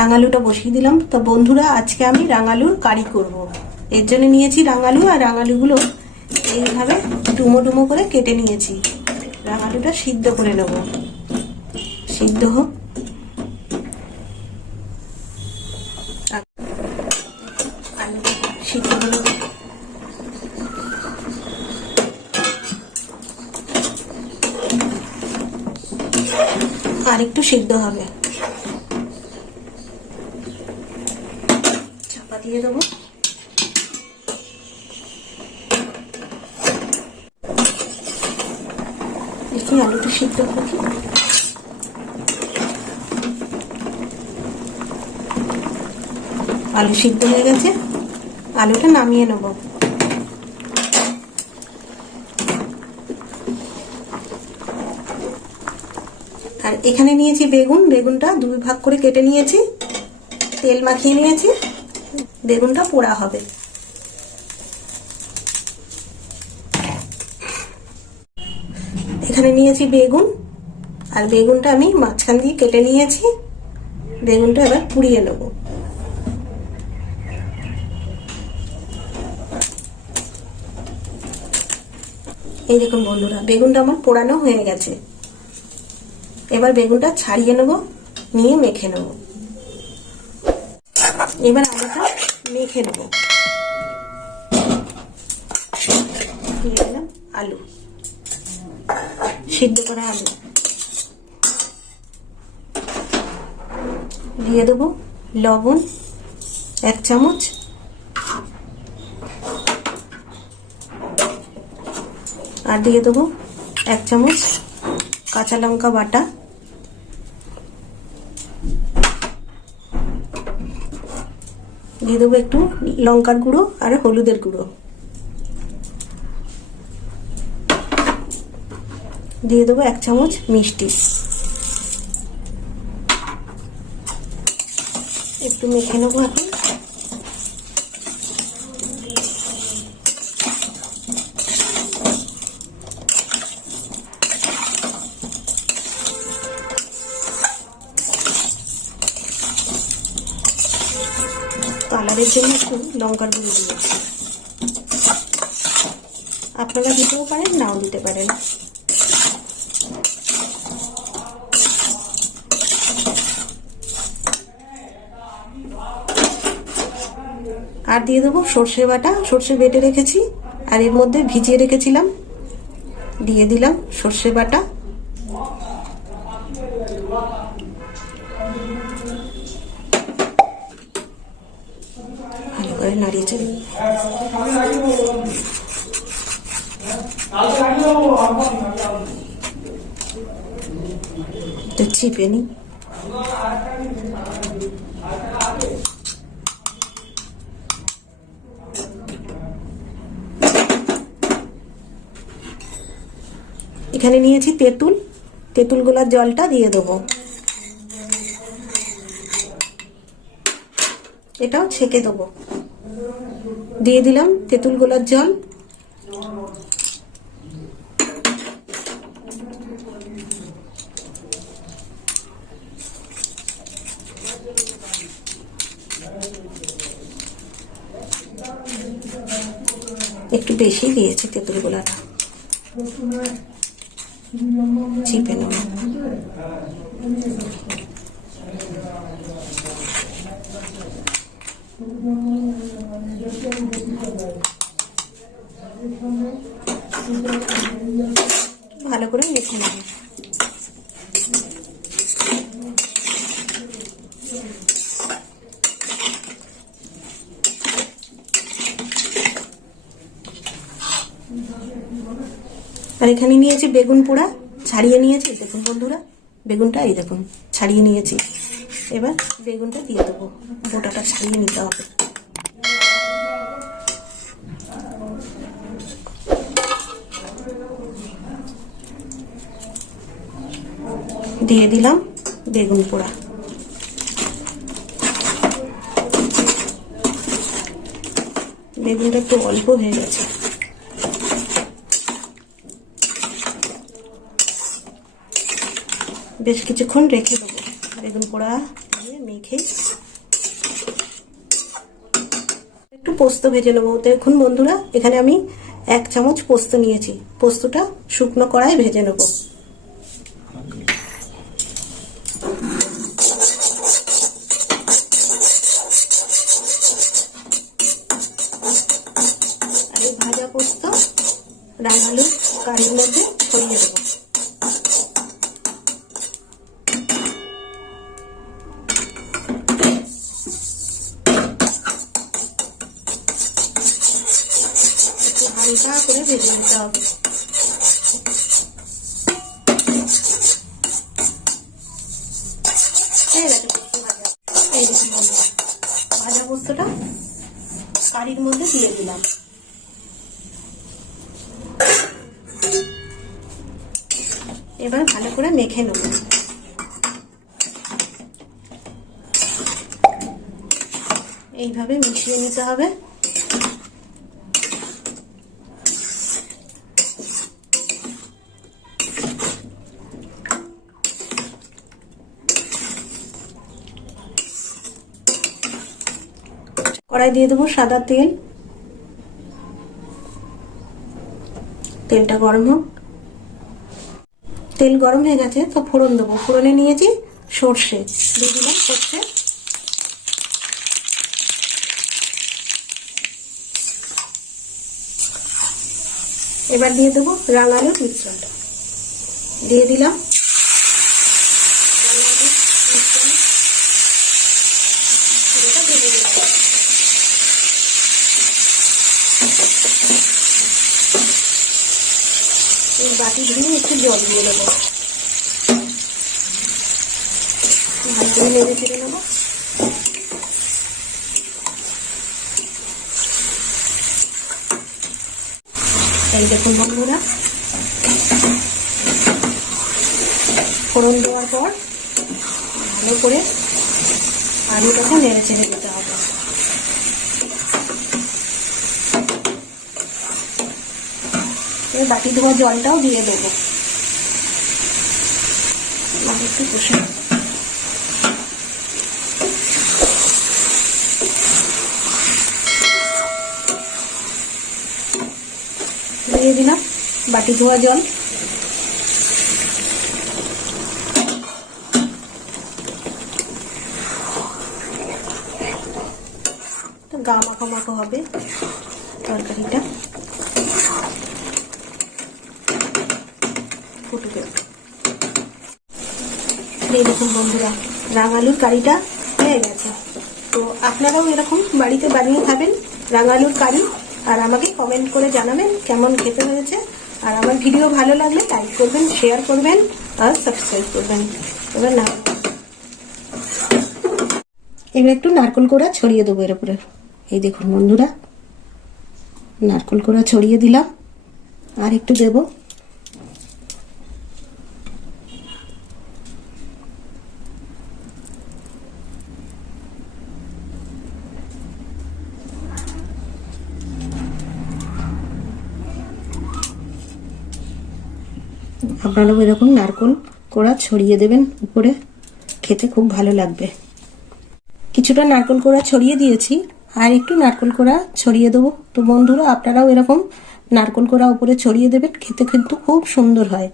রাঙালুটা বসিয়ে দিলাম। তো বন্ধুরা, আজকে আমি রাঙালুর কারি করব। এর জন্য নিয়েছি রাঙালু, আর রাঙালুগুলো এইভাবে ডুমো ডুমো করে কেটে নিয়েছি। রাঙালুটা সিদ্ধ করে নেব, সিদ্ধ হোক। আলু সিদ্ধ করে আর একটু সিদ্ধ হবে, চাপা দিয়ে দেবো। দেখি আলুটা সিদ্ধ হবে। আলু সিদ্ধ হয়ে গেছে, আলুটা নামিয়ে নেব। আর এখানে নিয়েছি বেগুন, বেগুনটা দুই ভাগ করে কেটে নিয়েছি, তেল মাখিয়ে নিয়েছি। বেগুনটা পোড়া হবে। এখানে নিয়েছি বেগুন, আর বেগুনটা আমি মাঝখান দিয়ে কেটে নিয়েছি। বেগুনটা এবার পুড়িয়ে নেব। এই দেখুন বন্ধুরা, বেগুনটা আমার পোড়ানো হয়ে গেছে। এবার বেগুনটা ছাড়িয়ে নেব, নিয়ে মেখে নেব। এবার আলুটা মেখে নেব। দিয়ে দিলাম আলু, সিদ্ধ করা আলু দিয়ে দেবো। লবণ 1 চামচ, আর দিয়ে দেবো 1 চামচ কাঁচা লঙ্কা বাটা, দিয়ে দেবো একটু লঙ্কার গুঁড়ো আর হলুদের গুঁড়ো, দিয়ে দেবো 1 চামচ মিষ্টি। একটু মেখে নেবো এখন। কালারের জন্য একটু লঙ্কার গুঁড়ো দিয়েছি, আপনারা দিতেও পারেন, নাও দিতে পারেন। আর দিয়ে দেবো সর্ষে বাটা, সর্ষে বেটে রেখেছি, আর এর মধ্যে ভিজিয়ে রেখেছিলাম। দিয়ে দিলাম সর্ষে বাটা। ভালো করে নাড়িয়ে চাড়িয়ে চিপে নিই। এখানে নিয়েছি তেঁতুল, তেঁতুল গোলার জলটা দিয়ে দেবো। এটাও ছেঁকে দেবো। দিয়ে দিলাম তেঁতুল গোলার জল। একটু বেশি দিয়েছি তেঁতুল গোলাটা, চিপে নেব। ভালো করে মেখে নেব। আর এখানে নিয়েছি বেগুন পোড়া, ছাড়িয়ে নিয়েছি। দেখুন বন্ধুরা, বেগুনটা এই দেখুন ছাড়িয়ে নিয়েছি। এবার বেগুনটা দিয়ে দেবো, বোটাটা ছাড়িয়ে নিতে হবে। দিয়ে দিলাম বেগুন পোড়া। বেগুনটা একটু অল্প হয়ে গেছে। বেশ কিছুক্ষণ রেখে দেবো বেগুন পোড়া দিয়ে মেখে একটু পোস্ত ভেজে নেবো। দেখুন বন্ধুরা, এখানে আমি 1 চামচ পোস্ত নিয়েছি। পোস্তটা শুকনো কড়াই ভেজে নেবো। আর এই ভাজা পোস্ত রাঙালুর কারির মধ্যে ছড়িয়ে দেবো। হালকা করে ভেজে নিতে হবে। এই দেখুন ভাজা পোস্তটা কারির মধ্যে দিয়ে দিলাম। এবার ভালো করে মেখে নেব। এইভাবে মিশিয়ে নিতে হবে। কড়াই দিয়ে দেবো সাদা তেল। তেলটা গরম হোক। তেল গরম হয়ে গেছে, তো ফোড়ন দেবো। ফোড়নে নিয়েছি সর্ষে, দিয়ে দিলাম সর্ষে। এবার দিয়ে দেবো রাঙালুর মিশ্রণটা, দিয়ে দিলাম। এই বাটি ধুয়ে একটু জল দিয়ে দেবো, ভালো করে নেড়ে চেড়ে নেবো। এই দেখুন বন্ধুরা, ফোড়ন দেওয়ার পর ভালো করে আলুটাকে নেড়ে চেড়ে দিতে হবে। এই বাটি ধোয়া জলটাও দিয়ে দেবো। একটু কষে দিয়ে দিলাম বাটি ধোয়া জল। গা মাখো মাখো হবে তরকারিটা। এই দেখুন বন্ধুরা, রাঙালুর কারিটা হয়ে গেছে। তো আপনারাও এরকম বাড়িতে বানিয়ে খাবেন রাঙালুর কারি, আর আমাকে কমেন্ট করে জানাবেন কেমন খেতে হয়েছে। আর আমার ভিডিও ভালো লাগলে লাইক করবেন, শেয়ার করবেন আর সাবস্ক্রাইব করবেন। এবার একটু নারকেল কোড়া ছড়িয়ে দেবো এর উপরে। এই দেখুন বন্ধুরা, নারকেল কোড়া ছড়িয়ে দিলাম, আর একটু দেবো। আপনারাও এরকম নারকেল কোড়া ছড়িয়ে দেবেন উপরে, খেতে খুব ভালো লাগবে। কিছুটা নারকেল কোড়া ছড়িয়ে দিয়েছি, আর একটু নারকেল কোড়া ছড়িয়ে দেবো। তো বন্ধুরা, আপনারাও এরকম নারকেল কোড়া উপরে ছড়িয়ে দেবেন, খেতে কিন্তু খুব সুন্দর হয়।